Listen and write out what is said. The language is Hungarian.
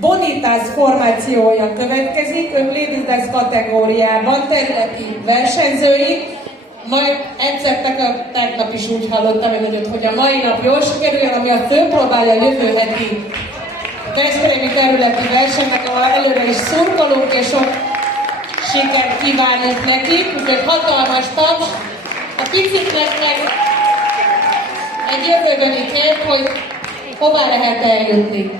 Bonitas formációja következik, ők Ladies kategóriában területi versenyzői. Majd egyszer tegnap is úgy hallottam, hogy a mai nap jól sikerüljön, ami a főpróbája jövő heti veszprémi területi versenynek, ahol előre is szurkolunk, és sok sikert kívánjuk nekik, úgyhogy hatalmas taps. A piciknek meg egy jövőbeni kép, hogy hová lehet eljutni.